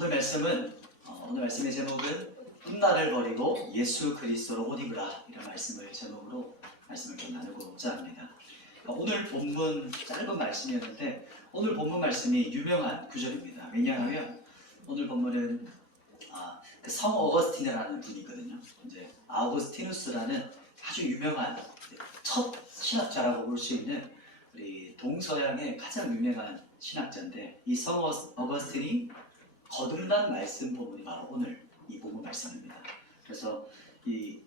오늘 말씀의 제목은 흠날을 버리고 예수 그리스도로 옷 입으라, 이런 말씀을 제목으로 말씀을 좀 나누고자 합니다. 오늘 본문 짧은 말씀이었는데 오늘 본문 말씀이 유명한 구절입니다. 왜냐하면 오늘 본문은 그 성 어거스틴이라는 분이 있거든요. 이제 아우구스티누스라는 아주 유명한 첫 신학자라고 볼 수 있는 우리 동서양의 가장 유명한 신학자인데, 이 성 어거스틴이 거듭난 말씀 본문이 바로 오늘 이 본문 말씀입니다. 그래서 이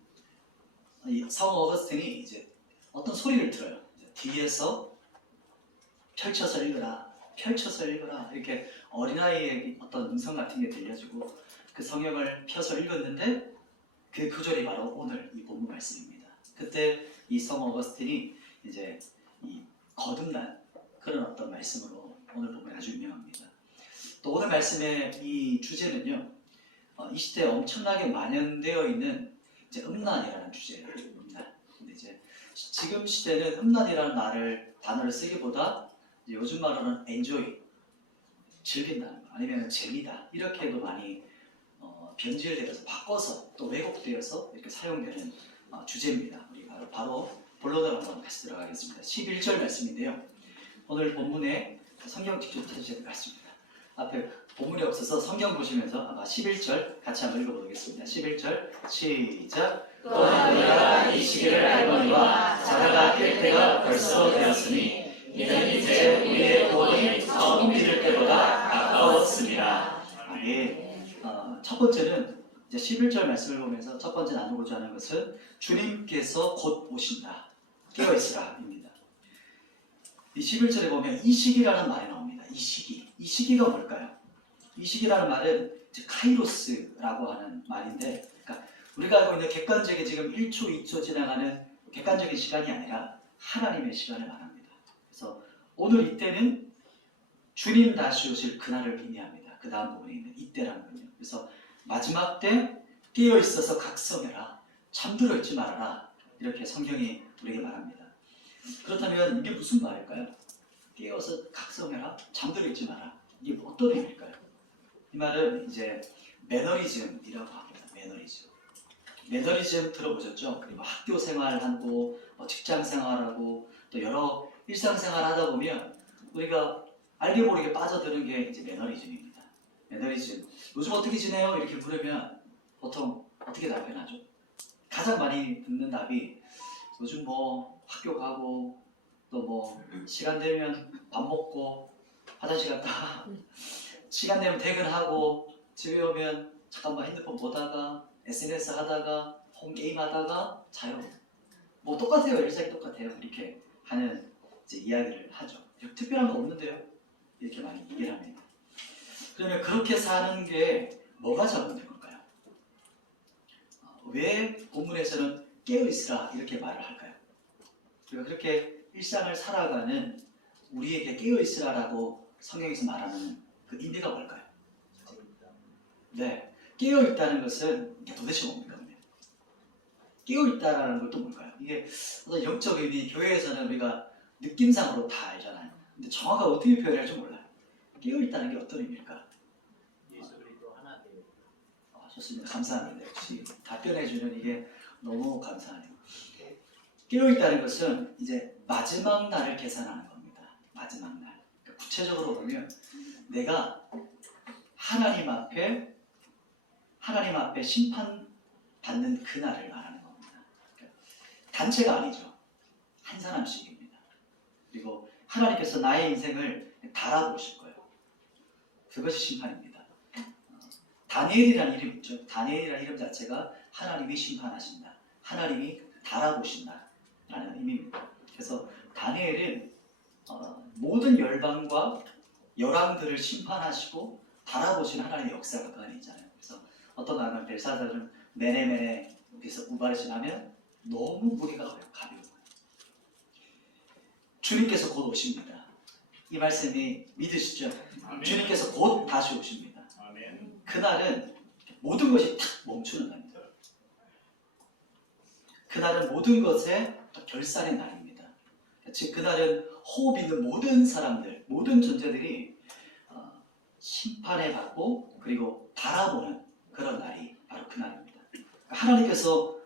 성 어거스틴이 이제 어떤 소리를 들어요. 이제 뒤에서 펼쳐서 읽어라, 펼쳐서 읽어라, 이렇게 어린아이의 어떤 음성 같은 게 들려주고 그 성경을 펴서 읽었는데 그 구절이 바로 오늘 이 본문 말씀입니다. 그때 이 성 어거스틴이 이제 이 거듭난 그런 어떤 말씀으로 오늘 본문이 아주 유명합니다. 또 오늘 말씀의 이 주제는요, 이 시대에 엄청나게 만연되어 있는 이제 음란이라는 주제예요. 음란. 근데 이제 지금 시대는 음란이라는 단어를 쓰기보다 이제 요즘 말로는 enjoy, 즐긴다는 거, 아니면 재미다, 이렇게도 많이 변질되어서 바꿔서 또 왜곡되어서 이렇게 사용되는 주제입니다. 우리 바로 본론으로 한번 같이 들어가겠습니다. 11절 말씀인데요. 오늘 본문에 성경 직접 찾으셔야 될 것 같습니다. 앞에 본문이 없어서 성경 보시면서 아마 11절 같이 한번 읽어보겠습니다. 11절 시작. 또한 우리가 이 시기를 알거니와 자다가 깰 때가 벌써 되었으니 이는 이제 우리의 구원이 처음 믿을 때보다 가까웠습니다. 아멘. 첫 번째는 이제 11절 말씀을 보면서 첫 번째 나누고자 하는 것은 주님께서 곧 오신다, 깨어있으라입니다. 이 11절에 보면 이 시기라는 말이 나옵니다. 이 시기가 뭘까요? 이 시기라는 말은 이제 카이로스라고 하는 말인데, 그러니까 우리가 알고 있는 객관적인 지금 1초, 2초 지나가는 객관적인 시간이 아니라 하나님의 시간을 말합니다. 그래서 오늘 이때는 주님 다시 오실 그날을 의미합니다. 그 다음 부분에 있는 이때라는 거죠. 그래서 마지막 때 깨어있어서 각성해라, 잠들어 있지 말아라, 이렇게 성경이 우리에게 말합니다. 그렇다면 이게 무슨 말일까요? 깨어서 각성해라, 잠들어 있지 마라, 이게 어떤 의미일까요? 이 말은 이제 매너리즘이라고 합니다. 매너리즘 들어보셨죠? 그리고 학교 생활하고 직장 생활하고 또 여러 일상생활 하다 보면 우리가 알게 모르게 빠져드는 게 이제 매너리즘입니다. 매너리즘. 요즘 어떻게 지내요? 이렇게 물으면 보통 어떻게 답변하죠? 가장 많이 듣는 답이 요즘 뭐 학교 가고 또 뭐 시간 되면 밥 먹고 화장실 갔다 시간 되면 퇴근하고 집에 오면 잠깐만 핸드폰 보다가 SNS 하다가 홈게임 하다가 자요. 뭐 똑같아요. 일상이 똑같아요. 이렇게 하는 이제 이야기를 하죠. 특별한 거 없는데요? 이렇게 많이 얘기를 합니다. 그러면 그렇게 사는 게 뭐가 잘못된 걸까요? 왜 본문에서는 깨어있으라 이렇게 말을 할까요? 우리가 그렇게 일상을 살아가는 우리에게 깨어있으라라고 성경에서 말하는 그 의미가 뭘까요? 네, 깨어있다는 것은 이게 도대체 뭡니까? 깨어있다라는 것도 뭘까요? 이게 어떤 영적 의미, 교회에서는 우리가 느낌상으로 다 알잖아요. 근데 정확하게 어떻게 표현할지 몰라요. 깨어있다는 게 어떤 의미일까? 예수 그리스도 하나 되어. 좋습니다. 감사합니다. 역시 답변해주는 이게 너무 감사해요. 깨어있다는 것은 이제 마지막 날을 계산하는 겁니다. 마지막 날. 그러니까 구체적으로 보면 내가 하나님 앞에 심판받는 그날을 말하는 겁니다. 그러니까 단체가 아니죠. 한 사람씩입니다. 그리고 하나님께서 나의 인생을 달아보실 거예요. 그것이 심판입니다. 다니엘이라는 이름 있죠. 다니엘이라는 이름 자체가 하나님이 심판하신다, 하나님이 달아보신다 라는 의미입니다. 그래서 다니엘은 모든 열방과 열왕들을 심판하시고 달아보신 하나님의 역사가 그 안에 있잖아요. 그래서 어떤 가면 벨사살은 메네메네 여기서 우바르신 하면 너무 무게가 가벼워요. 주님께서 곧 오십니다. 이 말씀이 믿으시죠? 아멘. 주님께서 곧 다시 오십니다. 아멘. 그날은 모든 것이 탁 멈추는 날입니다. 그날은 모든 것의 결산의 날입니다. 즉 그날은 호흡 있는 모든 사람들, 모든 존재들이 심판에 받고 그리고 달아보는 그런 날이 바로 그날입니다. 하나님께서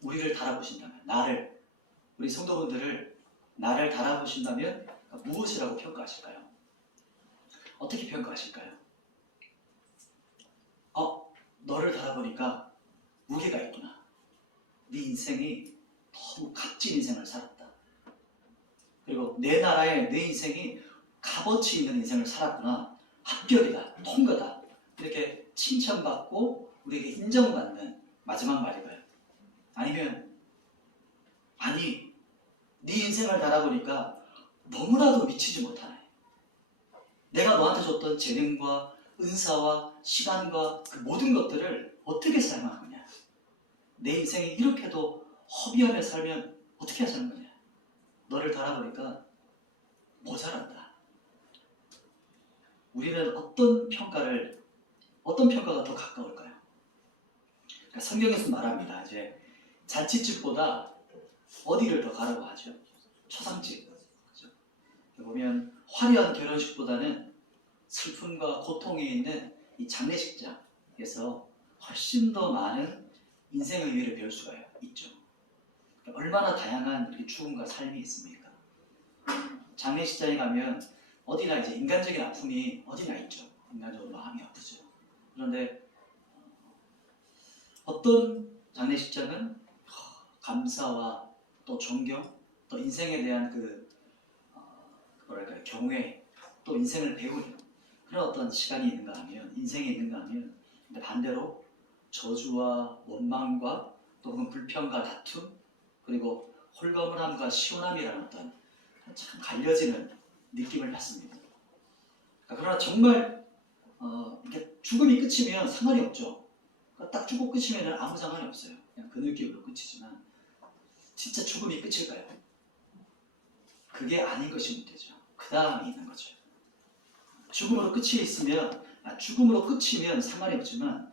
우리를 달아보신다면, 우리 성도분들을 나를 달아보신다면 무엇이라고 평가하실까요? 어떻게 평가하실까요? 너를 달아보니까 무게가 있구나. 네 인생이 너무 값진 인생을 살았다. 그리고 내 나라에 내 인생이 값어치 있는 인생을 살았구나. 합격이다. 통과다. 이렇게 칭찬받고 우리에게 인정받는 마지막 말일까요? 아니면 아니 네 인생을 달아보니까 너무나도 미치지 못하네. 내가 너한테 줬던 재능과 은사와 시간과 그 모든 것들을 어떻게 사용하느냐. 내 인생이 이렇게도 허비하며 살면 어떻게 사는 거냐. 너를 달아보니까 모자란다. 우리는 어떤 평가가 더 가까울까요? 그러니까 성경에서 말합니다. 이제 잔치집보다 어디를 더 가라고 하죠? 초상집. 그렇죠? 보면 화려한 결혼식보다는 슬픔과 고통이 있는 이 장례식장에서 훨씬 더 많은 인생의 의미를 배울 수가 있죠. 얼마나 다양한 우리 죽음과 삶이 있습니까? 장례식장에 가면 어디나 이제 인간적인 아픔이 어디나 있죠. 인간적으로 마음이 아프죠. 그런데 어떤 장례식장은 감사와 또 존경, 또 인생에 대한 경외, 또 인생을 배우는 그런 어떤 시간이 있는가 하면, 인생이 있는가 하면, 근데 반대로 저주와 원망과 또 혹은 불평과 다툼, 그리고 홀가분함과 시원함이라는 어떤 참 갈려지는 느낌을 받습니다. 그러나 정말 이렇게 죽음이 끝이면 상관이 없죠. 딱 죽고 끝이면 아무 상관이 없어요. 그냥 그 느낌으로 끝이지만 진짜 죽음이 끝일까요? 그게 아닌 것이 문제죠. 그 다음이 있는 거죠. 죽음으로 끝이면 상관이 없지만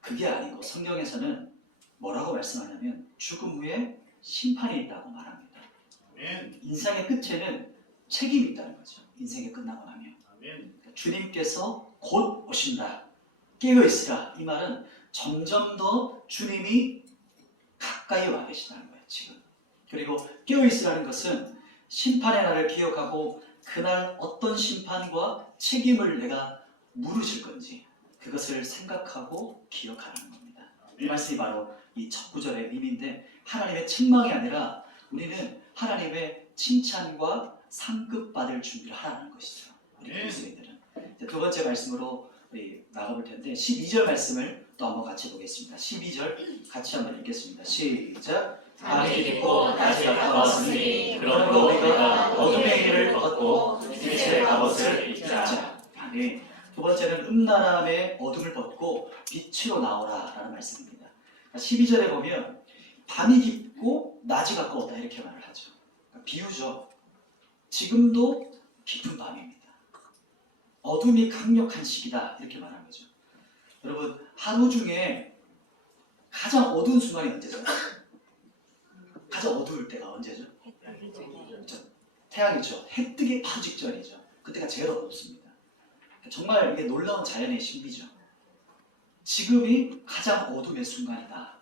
그게 아니고 성경에서는 뭐라고 말씀하냐면 죽음 후에 심판이 있다고 말합니다. 아멘. 인생의 끝에는 책임이 있다는 거죠. 인생이 끝나고 나면. 아멘. 주님께서 곧 오신다. 깨어있으라. 이 말은 점점 더 주님이 가까이 와 계시다는 거예요. 지금. 그리고 깨어있으라는 것은 심판의 날을 기억하고 그날 어떤 심판과 책임을 내가 물으실 건지 그것을 생각하고 기억하라는 겁니다. 이 말씀이 바로 이 첫 구절의 의미인데, 하나님의 책망이 아니라 우리는 하나님의 칭찬과 상급받을 준비를 하라는 것이죠. 우리 그리스도인들은. 두 번째 말씀으로 우리 나가볼 텐데 12절 말씀을 또 한번 같이 보겠습니다. 12절 같이 한번 읽겠습니다. 시작. 밤이 깊고 낮이 가까웠으니 그러므로 우리가 어둠의 일을 벗고 빛의 갑옷을 입자. 아멘. 두 번째는 음란함의 어둠을 벗고 빛으로 나오라 라는 말씀입니다. 12절에 보면 밤이 깊고 낮이 가까웠다 이렇게 말을 하죠. 비유죠. 지금도 깊은 밤입니다. 어둠이 강력한 시기다 이렇게 말하는 거죠. 여러분, 하루 중에 가장 어두운 순간이 언제죠? 가장 어두울 때가 언제죠? 태양이죠. 해 뜨기 바로 직전이죠. 그때가 제일 어둡습니다. 정말 이게 놀라운 자연의 신비죠. 지금이 가장 어둠의 순간이다.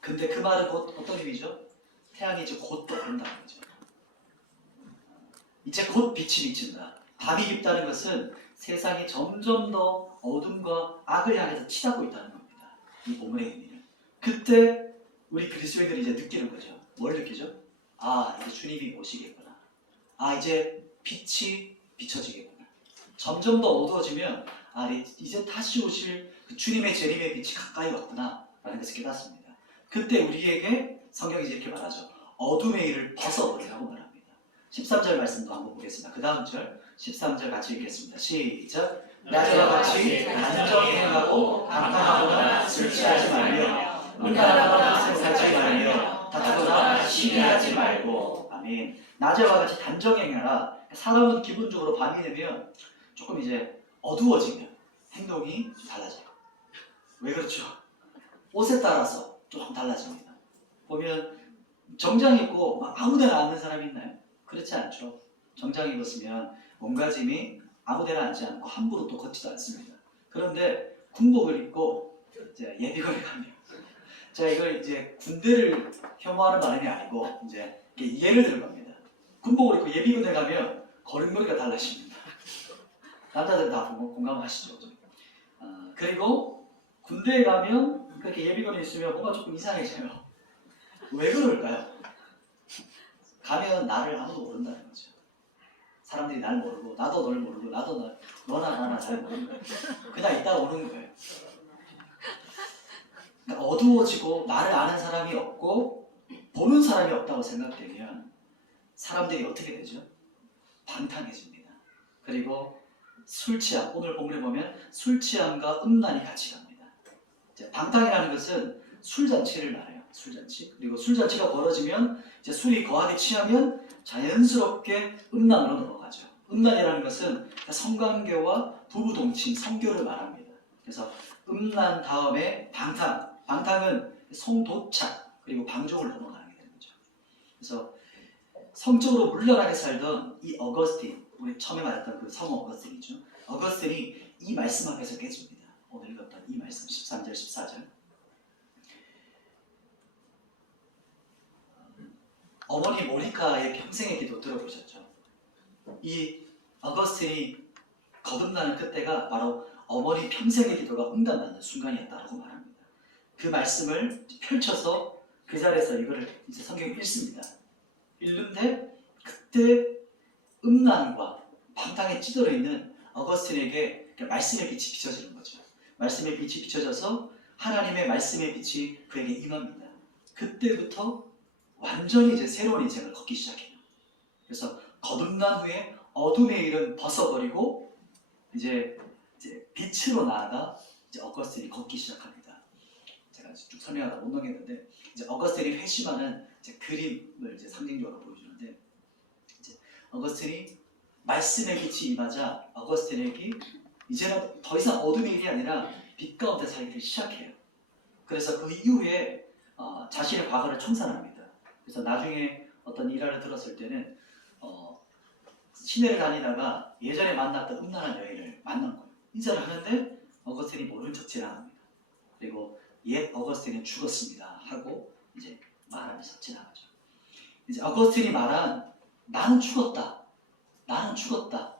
근데 그 말은 곧 어떤 의미죠? 태양이 이제 곧 떠오른다는 거죠. 이제 곧 빛이 비친다. 밤이 깊다는 것은 세상이 점점 더 어둠과 악을 향해서 치닫고 있다는 겁니다. 이 본문의 의미는. 그때 우리 그리스도인들이 이제 느끼는 거죠. 뭘 느끼죠? 이제 주님이 오시겠구나. 이제 빛이 비춰지겠구나. 점점 더 어두워지면 이제 다시 오실 그 주님의 재림의 빛이 가까이 왔구나 라는 것을 깨닫습니다. 그때 우리에게 성경이 이렇게 말하죠. 어둠의 일을 벗어버리라고 말합니다. 13절 말씀도 한번 보겠습니다. 그 다음 절 13절 같이 읽겠습니다. 시작. 낮과 같이 단정히 행하고 강탈하거나 술 취하지 말며 음란하거나 생사하지 말며 다투거나 시기하지 말고. 아멘. 낮과 같이 단정히 행하라. 사람은 기본적으로 밤이 되면 조금 이제 어두워지면 행동이 좀 달라져요. 왜 그렇죠? 옷에 따라서 조금 달라집니다. 보면 정장 입고 막 아무데나 앉는 사람이 있나요? 그렇지 않죠. 정장 입었으면 몸가짐이 아무데나 앉지 않고 함부로 또 걷지도 않습니다. 그런데 군복을 입고 이제 예비군에 가면, 제가 이걸 이제 군대를 혐오하는 말이 아니고 이제 예를 들어 겁니다. 군복을 입고 예비군에 가면 걸음걸이가 달라집니다. 남자들 다 공감하시죠? 그리고 군대에 가면 그렇게 예비군에 있으면 뭔가 조금 이상해져요. 왜 그럴까요? 가면 나를 아무도 모른다는 거죠. 사람들이 날 모르고 나도 널 모르고 나도 너나 나나 잘 모르는 거예요. 그냥 있다 오는 거예요. 그러니까 어두워지고 나를 아는 사람이 없고 보는 사람이 없다고 생각되면 사람들이 어떻게 되죠? 방탕해집니다. 그리고 술 취함, 오늘 본문에 보면 술 취함과 음란이 같이 갑니다. 방탕이라는 것은 술잔치를 말해요. 술잔치. 그리고 술잔치가 벌어지면 이제 술이 거하게 취하면 자연스럽게 음란으로 넘어가죠. 음란이라는 것은 성관계와 부부동침, 성교를 말합니다. 그래서 음란 다음에 방탕. 방탕은 성도착 그리고 방종을 넘어가는 게 되는 거죠. 그래서 성적으로 물러나게 살던 이 어거스틴, 우리 처음에 말했던 그 성 어거스틴이죠. 어거스틴이 이 말씀 앞에서 깨집니다. 오늘 읽었던 이 말씀 13절, 14절. 어머니 모니카의 평생의 기도 들어보셨죠? 이 어거스틴이 거듭나는 그때가 바로 어머니 평생의 기도가 응답받는 순간이었다고 말합니다. 그 말씀을 펼쳐서 그 자리에서 이거를 이제 성경에 읽습니다. 읽는데 그때 음란과 방탕에 찌들어 있는 어거스틴에게 말씀의 빛이 비춰지는 거죠. 말씀의 빛이 비춰져서 하나님의 말씀의 빛이 그에게 임합니다. 그때부터 완전히 이제 새로운 인생을 걷기 시작해요. 그래서 거듭난 후에 어둠의 일은 벗어버리고 이제 빛으로 나아가 이제 어거스틴이 걷기 시작합니다. 제가 쭉 설명하다 못 넘겼는데 이제 어거스틴이 회심하는 이제 그림을 이제 상징적으로 보여주는데 이제 어거스틴이 말씀의 빛이 임하자 어거스틴에게 이제는 더 이상 어둠의 일이 아니라 빛 가운데 살기를 시작해요. 그래서 그 이후에 자신의 과거를 청산합니다. 그래서 나중에 어떤 일화를 들었을 때는 시내를 다니다가 예전에 만났던 음란한 여인을 만난 거예요. 인사를 하는데 어거스틴이 모른 척 지나갑니다. 그리고 옛 어거스틴은 죽었습니다 하고 이제 말하면서 지나가죠. 이제 어거스틴이 말한 나는 죽었다, 나는 죽었다,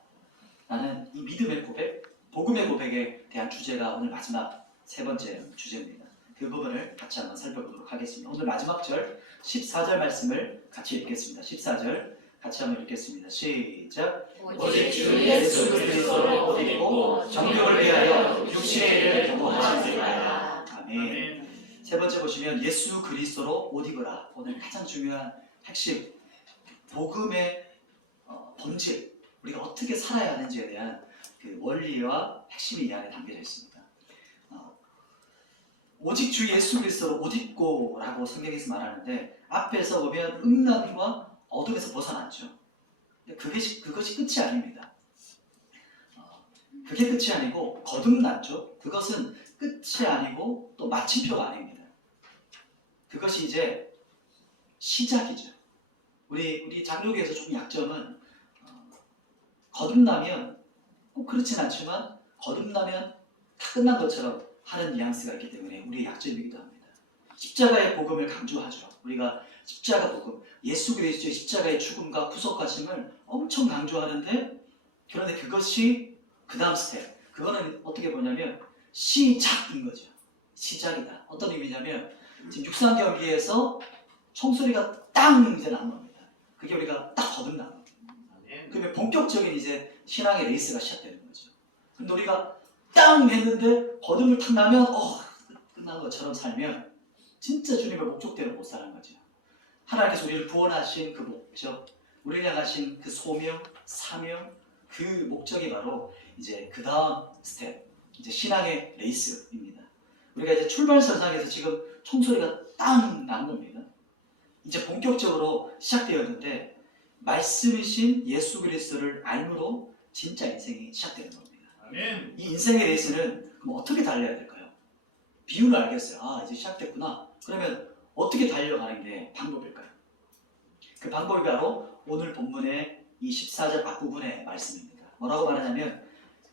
나는 이 믿음의 고백, 복음의 고백에 대한 주제가 오늘 마지막 세 번째 주제입니다. 그 부분을 같이 한번 살펴보도록 하겠습니다. 오늘 마지막 절 14절 말씀을 같이 읽겠습니다. 14절 같이 한번 읽겠습니다. 시작. 오직 주 예수 그리스도를 못 입고 정욕을 위하여 육신의 일을 경험하지 말라. 아멘. 세 번째 보시면 예수 그리스도로 옷 입으라. 오늘 가장 중요한 핵심 복음의 본질, 우리가 어떻게 살아야 하는지에 대한 그 원리와 핵심이 이 안에 담겨져 있습니다. 오직 주 예수 그리스도로 옷 입고 라고 성경에서 말하는데 앞에서 보면 음란과 어둠에서 벗어났죠. 근데 그것이 끝이 아닙니다. 그게 끝이 아니고 거듭났죠. 그것은 끝이 아니고 또 마침표가 아닙니다. 그것이 이제 시작이죠. 우리 장로교에서 좀 약점은 거듭나면 꼭 그렇진 않지만 거듭나면 다 끝난 것처럼 하는 뉘앙스가 있기 때문에 우리의 약점이기도 합니다. 십자가의 복음을 강조하죠. 우리가 십자가 복음, 예수 그리스도의 십자가의 죽음과 구속하심을 엄청 강조하는데 그런데 그것이 그 다음 스텝, 그거는 어떻게 보냐면 시작인 거죠. 시작이다. 어떤 의미냐면 지금 육상 경기에서 총소리가 땅 이제 난 겁니다. 그게 우리가 딱 거듭난 겁니다. 그러면 본격적인 이제 신앙의 레이스가 시작되는 거죠. 근데 우리가 땅 했는데 거듭을 탁 나면 끝난 것처럼 살면 진짜 주님의 목적대로 못 사는 거죠. 하나님께서 우리를 구원하신 그 목적, 우리를 향하신 그 소명, 사명, 그 목적이 바로 이제 그 다음 스텝, 이제 신앙의 레이스입니다. 우리가 이제 출발선상에서 지금 총소리가 땅 난 겁니다. 이제 본격적으로 시작되었는데 말씀이신 예수 그리스도를 알므로 진짜 인생이 시작되는 겁니다. 아멘. 이 인생의 레이스는 그럼 어떻게 달려야 될까요? 비유를 알겠어요. 이제 시작됐구나. 그러면 어떻게 달려가는 게 방법일까요? 그 방법이 바로 오늘 본문의 이 14절 앞부분의 말씀입니다. 뭐라고 말하냐면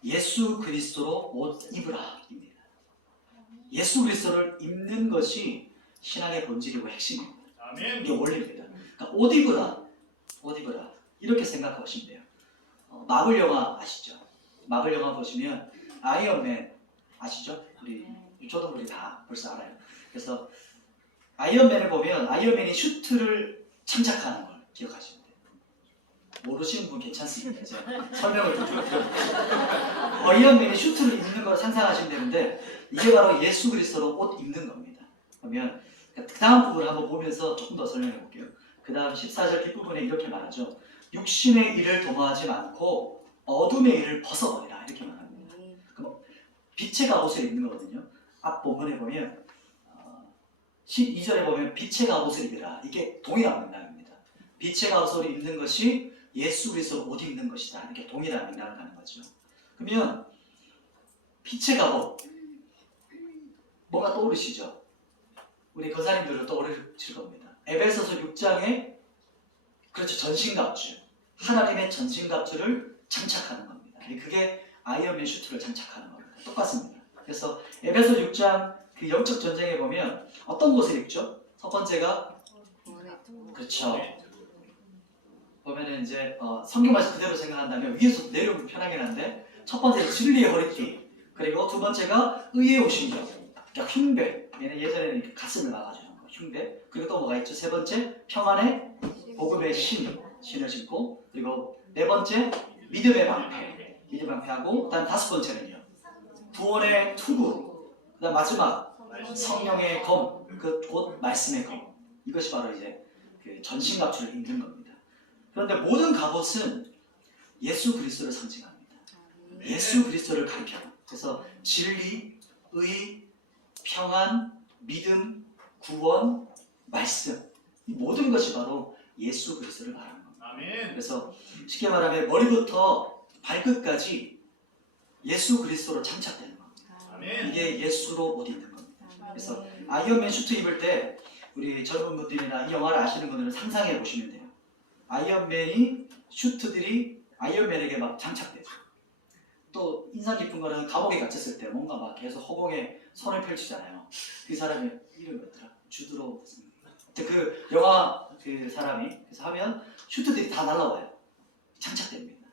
예수 그리스도로 옷 입으라입니다. 예수 그리스도를 입는 것이 신앙의 본질이고 핵심입니다. 이게 원리입니다. 그러니까 옷 입으라, 옷 입으라 이렇게 생각하시면 돼요. 마블 영화 아시죠? 마블 영화 보시면 아이언맨 아시죠? 저도 우리 다 벌써 알아요. 그래서 아이언맨을 보면 아이언맨이 슈트를 장착하는 걸 기억하시면 돼요. 모르시는 분 괜찮습니다. 제가 설명을 좀 드려볼게요. 아이언맨이 슈트를 입는 걸 상상하시면 되는데 이게 바로 예수 그리스도로 옷 입는 겁니다. 그러면 그 다음 부분을 한번 보면서 조금 더 설명해 볼게요. 그 다음 14절 뒷부분에 이렇게 말하죠. 육신의 일을 도모하지 않고 어둠의 일을 벗어버리라 이렇게 말합니다. 그럼 빛의 갑옷을 입는 거거든요. 앞 본문에 보면 12절에 보면 빛의 갑옷을 입으라. 이게 동일한 맥락입니다. 빛의 갑옷을 입는 것이 예수 그리스도 옷 입는 것이다. 이렇게 동일한 맥락을 가는 거죠. 그러면 빛의 갑옷 뭐가 떠오르시죠? 우리 거사님들은 떠오르실 겁니다. 에베소서 6장에 그렇죠. 전신갑주. 하나님의 전신갑주를 장착하는 겁니다. 그게 아이언맨 슈트를 장착하는 겁니다. 똑같습니다. 그래서 에베소 6장 그 영적 전쟁에 보면 어떤 곳을 입죠? 첫 번째가 그렇죠. 보면은 이제 성경 말씀 그대로 생각한다면 위에서 내려오면 편하긴 한데 첫 번째는 진리의 허리띠, 그리고 두 번째가 의의 오신경, 그러니까 흉배. 얘는 예전에는 가슴을 막아주는 거, 흉배. 그리고 또 뭐가 있죠? 세 번째 평안의 복음의 신을 신고, 그리고 네 번째 믿음의 방패, 믿음의 방패하고, 그다음 다섯 번째는요 구원의 투구, 그다음 마지막 성령의 검, 곧 말씀의 검. 이것이 바로 이제 그 전신갑주를 입는 겁니다. 그런데 모든 갑옷은 예수 그리스도를 상징합니다. 예수 그리스도를 가리켜요. 그래서 진리, 의, 평안, 믿음, 구원, 말씀, 이 모든 것이 바로 예수 그리스도를 말하는 겁니다. 그래서 쉽게 말하면 머리부터 발끝까지 예수 그리스도로 장착되는 겁니다. 이게 예수로 옷 입는 겁니다. 그래서 아이언맨 슈트 입을 때 우리 젊은 분들이나 이 영화를 아시는 분들은 상상해 보시면 돼요. 아이언맨이 슈트들이 아이언맨에게 막 장착되죠. 또 인상 깊은 거는 감옥에 갇혔을 때 뭔가 막 계속 허공에 손을 펼치잖아요. 그 사람이 이름이 뭐더라? 주드로. 그 영화 그 사람이 그래서 하면 슈트들이 다 날라와요. 장착됩니다.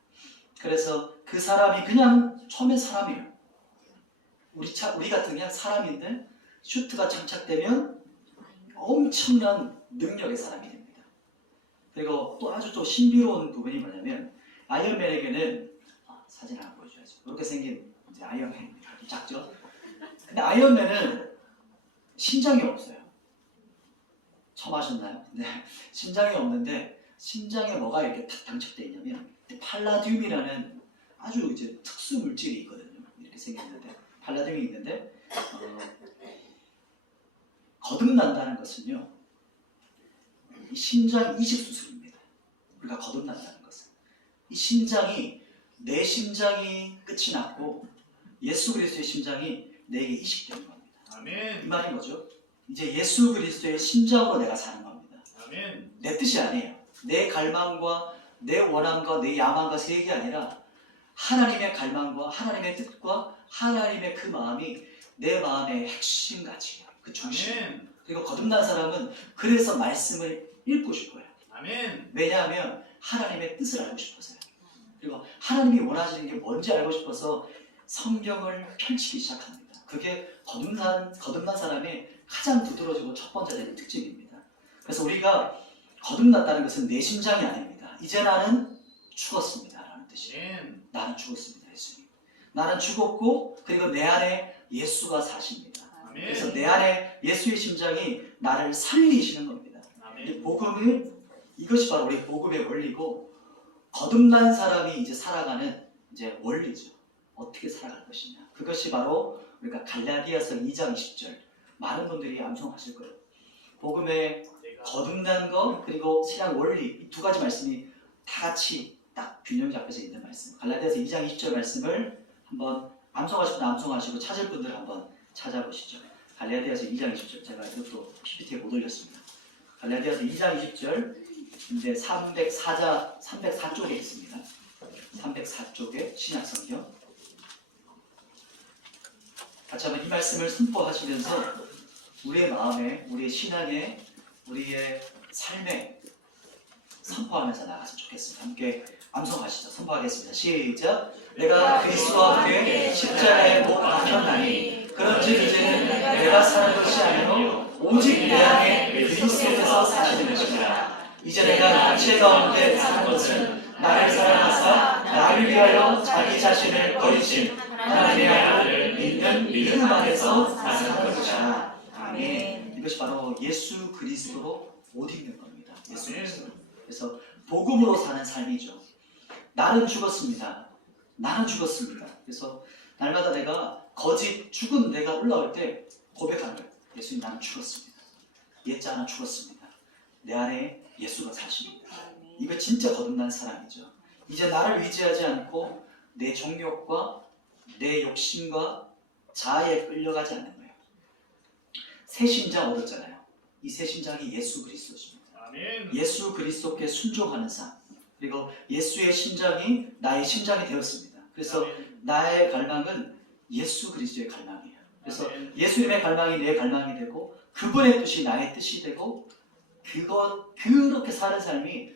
그래서 그 사람이 그냥 처음엔 사람이에요. 우리 같은 그냥 사람인데 슈트가 장착되면 엄청난 능력의 사람이 됩니다. 그리고 또 아주 또 신비로운 부분이 뭐냐면 아이언맨에게는 사진 하나 보여줘야죠. 이렇게 생긴 이제 아이언맨입니다. 작죠? 근데 아이언맨은 심장이 없어요. 처음 하셨나요? 네, 심장이 없는데 심장에 뭐가 이렇게 탁 장착되어 있냐면 팔라듐이라는 아주 이제 특수 물질이 있거든요. 이렇게 생겼는데 팔라듐이 있는데 거듭난다는 것은요, 이 심장 이식 수술입니다. 우리가 거듭난다는 것은 이 심장이 내 심장이 끝이 났고 예수 그리스도의 심장이 내게 이식되는 겁니다. 아멘. 이 말이 뭐죠? 이제 예수 그리스도의 심장으로 내가 사는 겁니다. 아멘. 내 뜻이 아니에요. 내 갈망과 내 원함과 내 야망과 세계 아니라 하나님의 갈망과 하나님의 뜻과 하나님의 그 마음이 내 마음의 핵심 가치예요. 그 중심. 아멘. 그리고 거듭난 사람은 그래서 말씀을 읽고 싶어요. 아멘. 왜냐하면 하나님의 뜻을 알고 싶어서요. 그리고 하나님이 원하시는 게 뭔지 알고 싶어서 성경을 펼치기 시작합니다. 그게 거듭난 사람의 가장 두드러지고 첫 번째 되는 특징입니다. 그래서 우리가 거듭났다는 것은 내 심장이 아닙니다. 이제 나는 죽었습니다 라는 뜻이에요. 아멘. 나는 죽었습니다. 예수님. 나는 죽었고 그리고 내 안에 예수가 사십니다. 아멘. 그래서 내 안에 예수의 심장이 나를 살리시는 겁니다. 이 아멘. 복음은 이것이 바로 우리 복음의 원리고 거듭난 사람이 이제 살아가는 이제 원리죠. 어떻게 살아갈 것이냐. 그것이 바로 우리가 갈라디아서 2장 20절 많은 분들이 암송하실 거예요. 복음의 거듭난 것 그리고 신앙 원리 이 두 가지 말씀이 다 같이 딱 균형 잡혀져 있는 말씀. 갈라디아서 2장 20절 말씀을 한번 암송하실 분 암송하시고 찾을 분들 한번 찾아보시죠. 갈라디아서 2장 20절 제가 이것도 PPT에 못 올렸습니다. 갈라디아서 2장 20절 이제 304쪽에 있습니다. 304쪽의 신약성경. 같이 한번 이 말씀을 선포하시면서 우리의 마음에, 우리의 신앙에, 우리의 삶에 선포하면서 나가서 좋겠습니다. 함께 암송하시죠. 선포하겠습니다. 시작. 내가 그리스도와 함께 십자가에 못 박혔나니 그런즉 이제는 내가 사는 것이 아니요 오직 내 안에 그리스도께서 사시는 것이라. 이제 내가 육체 가운데 사는 것은 나를 사랑하사 나를 위하여 자기 자신을 버리신 하나님의 아들을 믿는 믿음 안에서 사는 것이라. 아멘. 이것이 바로 예수 그리스도로 옷 입는 겁니다. 예수 그리스도. 그래서 복음으로 사는 삶이죠. 나는 죽었습니다. 나는 죽었습니다. 그래서 날마다 내가 거짓 죽은 내가 올라올 때 고백하는 거예요. 예수님, 나는 죽었습니다. 옛자는 죽었습니다. 내 안에 예수가 사십니다. 이거 진짜 거듭난 사람이죠. 이제 나를 위지하지 않고 내 정욕과 내 욕심과 자아에 끌려가지 않는 거예요. 새 심장 얻었잖아요. 이 새 심장이 예수 그리스도십니다. 아멘. 예수 그리스도께 순종하는 삶, 그리고 예수의 심장이 나의 심장이 되었습니다. 그래서 나의 갈망은 예수 그리스도의 갈망이에요. 그래서 예수님의 갈망이 내 갈망이 되고 그분의 뜻이 나의 뜻이 되고 그렇게 사는 삶이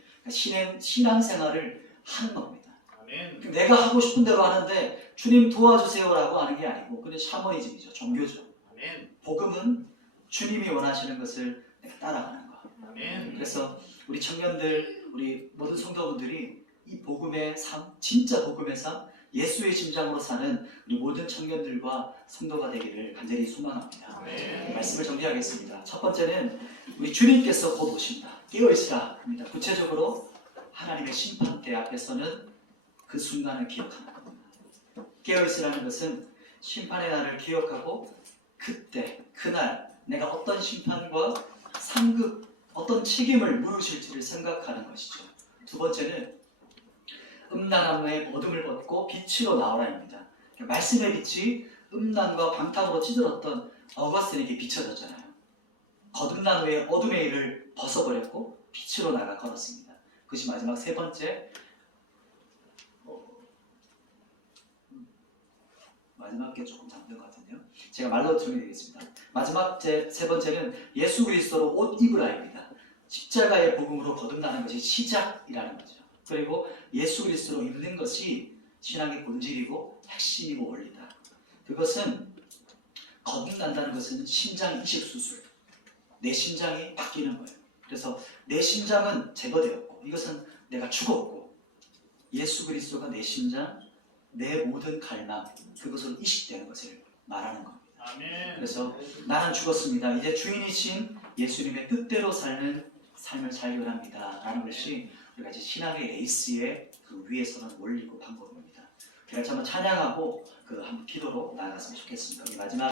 신앙생활을 하는 겁니다. 아멘. 내가 하고 싶은 대로 하는데 주님 도와주세요라고 하는 게 아니고 그건 샤머니즘이죠. 종교죠. 아멘. 복음은 주님이 원하시는 것을 내가 따라가는 거. 아멘. 그래서 우리 청년들, 우리 모든 성도분들이 이 복음의 삶, 진짜 복음의 삶, 예수의 심장으로 사는 우리 모든 청년들과 성도가 되기를 간절히 소망합니다. 아멘. 말씀을 정리하겠습니다. 첫 번째는 우리 주님께서 곧 오신다. 깨어있으라 합니다. 구체적으로 하나님의 심판대 앞에서는 그 순간을 기억하는 겁니다. 깨어있으라는 것은 심판의 날을 기억하고 그때, 그날 내가 어떤 심판과 상급, 어떤 책임을 물으실지를 생각하는 것이죠. 두 번째는 음란함의 어둠을 벗고 빛으로 나오라입니다. 말씀의 빛이 음란과 방탕으로 찌들었던 어거스틴에게 비춰졌잖아요. 거듭난 후에 어둠의 일을 벗어버렸고 빛으로 나가 걸었습니다. 그것이 마지막 세 번째, 마지막 게 조금 잠든 것 같은데요. 제가 말로 정리드리겠습니다. 마지막 세 번째는 예수 그리스도로 옷 입으라입니다. 십자가의 복음으로 거듭나는 것이 시작이라는 거죠. 그리고 예수 그리스도로 입는 것이 신앙의 본질이고 핵심이고 원리다. 그것은 거듭난다는 것은 심장 이식 수술, 내 심장이 바뀌는 거예요. 그래서 내 심장은 제거되었고 이것은 내가 죽었고 예수 그리스도가 내 심장, 내 모든 갈망, 그것으로 이식되는 것을 말하는 겁니다. 아멘. 그래서 나는 죽었습니다. 이제 주인이신 예수님의 뜻대로 사는 삶을 살기 합니다. 라는 것이 우리 같이 신앙의 레이스의 그 위에 서는 원리고 방법입니다. 같이 한번 찬양하고 그 한 기도로 나아갔으면 좋겠습니다. 우리 마지막